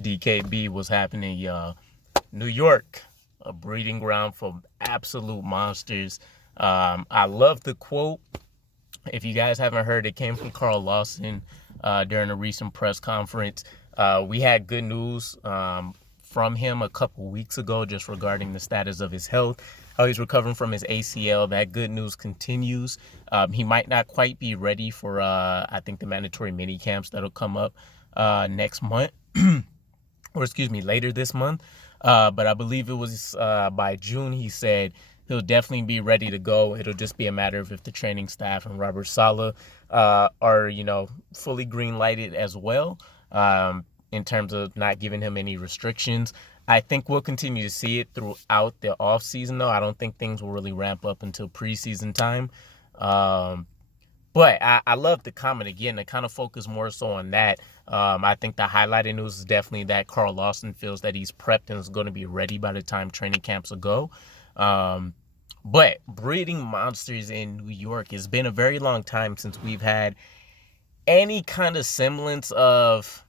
DKB, what's happening, y'all? New York, a breeding ground for absolute monsters. I love the quote. If you guys haven't heard, it came from Carl Lawson during a recent press conference. We had good news from him a couple weeks ago just regarding the status of his health, how he's recovering from his ACL. That good news continues. He might not quite be ready for, I think, the mandatory mini camps that'll come up next month, or excuse me, later this month. But I believe it was by June, he said he'll definitely be ready to go. It'll just be a matter of if the training staff and Robert Saleh are, fully green lighted as well, in terms of not giving him any restrictions. I think we'll continue to see it throughout the off season, though. I don't think things will really ramp up until preseason time. But I love the comment again to kind of focus more so on that. I think the highlighted news is definitely that Carl Lawson feels that he's prepped and is going to be ready by the time training camps will go. But breeding monsters in New York, it's been a very long time since we've had any kind of semblance of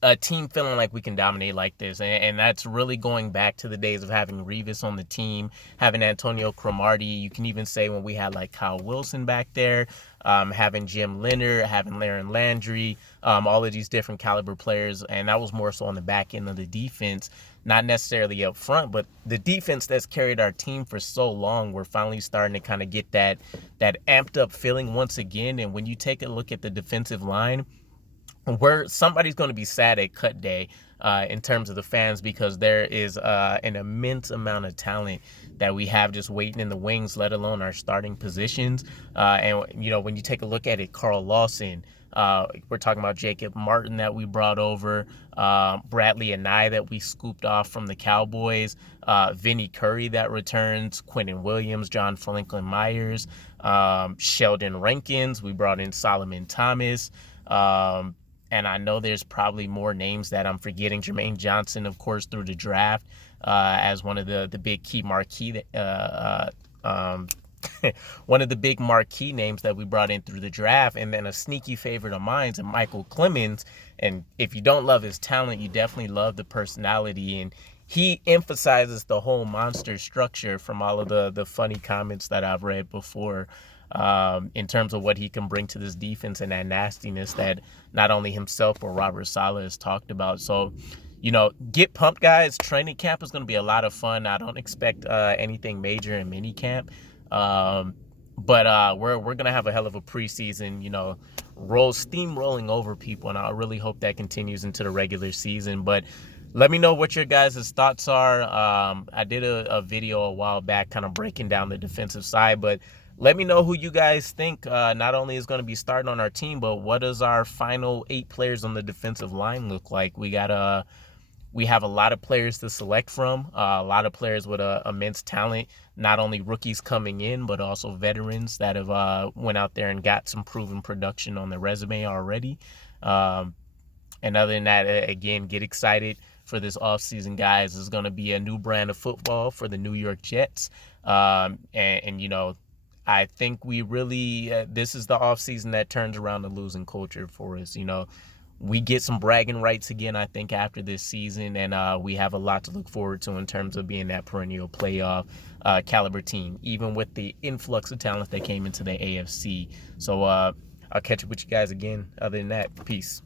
a team feeling like we can dominate like this. And that's really going back to the days of having Revis on the team, having Antonio Cromartie. You can even say when we had like Kyle Wilson back there, having Jim Leonard, having Laren Landry, all of these different caliber players. And that was more so on the back end of the defense, not necessarily up front, but the defense that's carried our team for so long. We're finally starting to kind of get that amped up feeling once again. And when you take a look at the defensive line, where somebody's going to be sad at cut day in terms of the fans, because there is an immense amount of talent that we have just waiting in the wings, let alone our starting positions. And, when you take a look at it, Carl Lawson, we're talking about Jacob Martin that we brought over, Bradley and I that we scooped off from the Cowboys, Vinny Curry that returns, Quentin Williams, John Franklin Myers, Sheldon Rankins. We brought in Solomon Thomas. And I know there's probably more names that I'm forgetting. Jermaine Johnson, of course, through the draft as one of the big key marquee, one of the big marquee names that we brought in through the draft. And then a sneaky favorite of mine is Michael Clemens. And if you don't love his talent, you definitely love the personality. And he emphasizes the whole monster structure from all of the funny comments that I've read before. In terms of what he can bring to this defense and that nastiness that not only himself but Robert Saleh has talked about. So, get pumped, guys. Training camp is going to be a lot of fun. I don't expect anything major in mini camp, but we're going to have a hell of a preseason. Steamrolling over people, and I really hope that continues into the regular season. But let me know what your guys' thoughts are. I did a video a while back kind of breaking down the defensive side, but let me know who you guys think not only is going to be starting on our team, but what does our final 8 players on the defensive line look like? We have a lot of players to select from, a lot of players with immense talent, not only rookies coming in, but also veterans that have went out there and got some proven production on their resume already. And other than that, again, get excited for this offseason, guys. It's going to be a new brand of football for the New York Jets. I think we really, this is the offseason that turns around the losing culture for us. We get some bragging rights again, I think, after this season, and we have a lot to look forward to in terms of being that perennial playoff caliber team, even with the influx of talent that came into the AFC. So I'll catch up with you guys again. Other than that, peace.